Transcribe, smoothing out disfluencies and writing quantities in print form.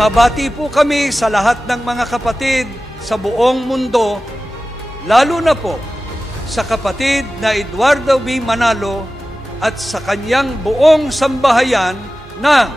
Bumabati po kami sa lahat ng mga kapatid sa buong mundo, lalo na po sa kapatid na Eduardo B. Manalo at sa kanyang buong sambahayan ng